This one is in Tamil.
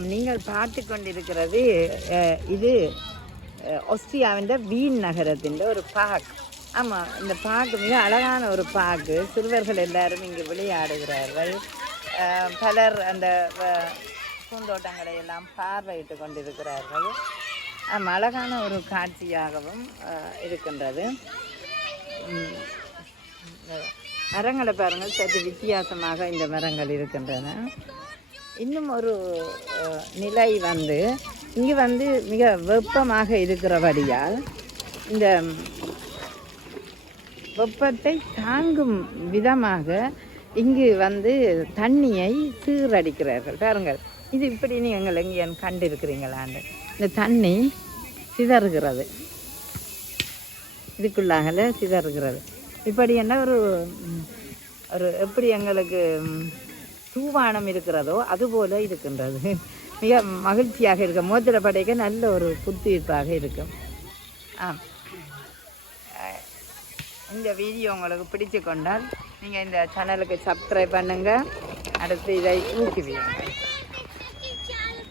நீங்கள் பார்த்து கொண்டிருக்கிறது இது ஒஸ்தியாவின் வீண் நகரத்தின் ஒரு பார்க் ஆமாம் இந்த பார்க் மிக அழகான ஒரு பார்க்கு சிறுவர்கள் எல்லாரும் இங்கே விளையாடுகிறார்கள். பலர் அந்த வ- பூந்தோட்டங்களை எல்லாம் பார்வையிட்டு கொண்டிருக்கிறார்கள். ஆம், அழகான ஒரு காட்சியாகவும் இருக்கின்றது. மரங்களை பாருங்கள் சற்று வித்தியாசமாக இந்த மரங்கள் இருக்கின்றன. இன்னும் ஒரு நிலை வந்து இங்கே வந்து மிக வெப்பமாக இருக்கிறபடியால் இந்த வெப்பத்தை தாங்கும் விதமாக இங்கு வந்து தண்ணியை சீரடிக்கிறார்கள். பாருங்கள் இது இப்படி நீங்கள் எங்கே கண்டிருக்கிறீங்களாண்டு இந்த தண்ணி சிதறுகிறது. இதுக்குள்ளாகல சிதறுகிறது. இப்படி என்ன ஒரு ஒரு எப்படி எங்களுக்கு தூவானம் இருக்கிறதோ அதுபோல இருக்கின்றது. மிக மகிழ்ச்சியாக இருக்கும். மோதிர படைக்க நல்ல ஒரு புத்துயிர்ப்பாக இருக்கும். ஆ இந்த வீடியோ உங்களுக்கு பிடிச்சு கொண்டால் நீங்கள் இந்த சேனலுக்கு சப்ஸ்கிரைப் பண்ணுங்கள் அடுத்து இதை ஊக்குவியுங்கள்.